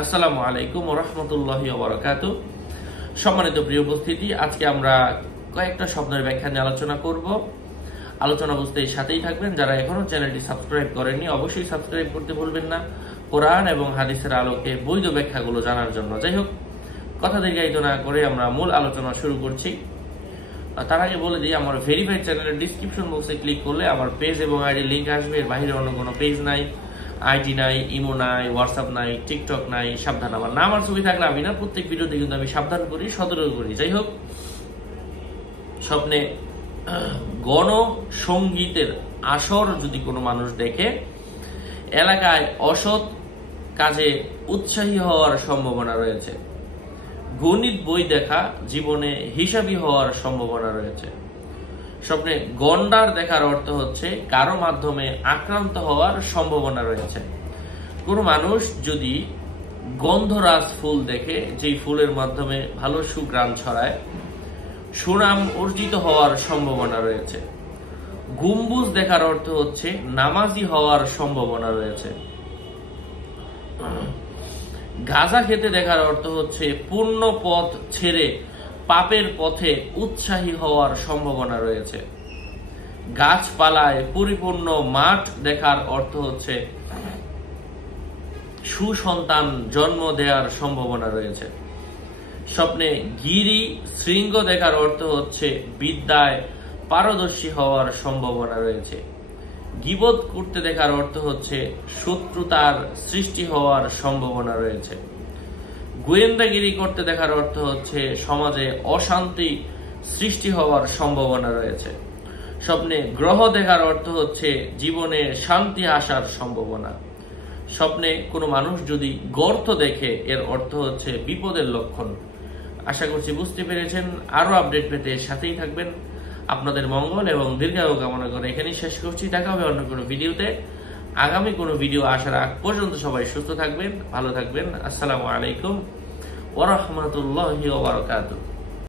আসসালামু আলাইকুম ওয়া রাহমাতুল্লাহি ওয়া বারাকাতুহু। সম্মানিত প্রিয় উপস্থিতি, আজকে আমরা কয়েকটা শব্দের ব্যাখ্যা নিয়ে আলোচনা করব। আলোচনা বুঝতে সাথেই থাকবেন। যারা এখনো চ্যানেলটি সাবস্ক্রাইব করেননি অবশ্যই সাবস্ক্রাইব করতে ভুলবেন না, কোরআন এবং হাদিসের আলোকে বৈধ ব্যাখ্যাগুলো জানার জন্য। যাই হোক, কথা দীর্ঘায়িত না করে আমরা মূল আলোচনা শুরু করছি। তার আগে বলে দিই, আমার ভেরিফাইড চ্যানেলের ডিসক্রিপশন বক্সে ক্লিক করলে আমার পেজ এবং আইডি লিঙ্ক আসবে। এর বাইরে অন্য কোনো পেজ নাই, আইডি নাই, ইমো নাই, হোয়াটসঅ্যাপ নাই, টিকটক নাই। সাবধান, আমার নাম আর ছবি থাকলে আমি না, প্রত্যেক ভিডিওতে কিন্তু আমি সাবধান করি, সতর্ক করি। যাই হোক, স্বপ্নে গণসঙ্গীতের আসর যদি কোনো মানুষ দেখে, এলাকায় অসৎ কাজে উৎসাহী হওয়ার সম্ভাবনা রয়েছে। গণিত বই দেখা, জীবনে হিসাবী হওয়ার সম্ভাবনা রয়েছে। স্বপ্নে গন্ডার দেখার অর্থ হচ্ছে কারো মাধ্যমে আক্রান্ত হওয়ার সম্ভাবনা রয়েছে। কোনো মানুষ যদি গন্ধরাজ ফুল দেখে, যেই ফুলের মাধ্যমে ভালো সুঘ্রাণ ছড়ায়, সুনাম অর্জিত হওয়ার সম্ভাবনা রয়েছে। গম্বুজ দেখার অর্থ হচ্ছে নামাজি হওয়ার সম্ভাবনা রয়েছে। গাঁজা খেতে দেখার অর্থ হচ্ছে পূর্ণ পথ ছেড়ে পাপের পথে উৎসাহী হওয়ার সম্ভাবনা রয়েছে। গাছপালায় পরিপূর্ণ মাঠ দেখার অর্থ হচ্ছে সুসন্তান জন্ম দেওয়ার সম্ভাবনা রয়েছে। স্বপ্নে গিরি শৃঙ্গ দেখার অর্থ হচ্ছে বিদ্যায় পারদর্শী হওয়ার সম্ভাবনা রয়েছে। গীবত করতে দেখার অর্থ হচ্ছে শত্রুতার সৃষ্টি হওয়ার সম্ভাবনা রয়েছে। গোয়েন্দাগিরি করতে দেখার অর্থ হচ্ছে সমাজে অশান্তি সৃষ্টি হওয়ার সম্ভাবনা রয়েছে। স্বপ্নে গ্রহ দেখার অর্থ হচ্ছে জীবনে শান্তি আসার সম্ভাবনা। স্বপ্নে কোনো মানুষ যদি গর্ত দেখে, এর অর্থ হচ্ছে বিপদের লক্ষণ। আশা করছি বুঝতে পেরেছেন। আরো আপডেট পেতে সাথেই থাকবেন। আপনাদের মঙ্গল এবং দীর্ঘায়ু কামনা করে এখানেই শেষ করছি। দেখা হবে অন্য কোনো ভিডিওতে। আগামী কোনো ভিডিও আসার আগ পর্যন্ত সবাই সুস্থ থাকবেন, ভালো থাকবেন। আসসালামু আলাইকুম ওয়া রাহমাতুল্লাহি ওয়া বারাকাতুহু।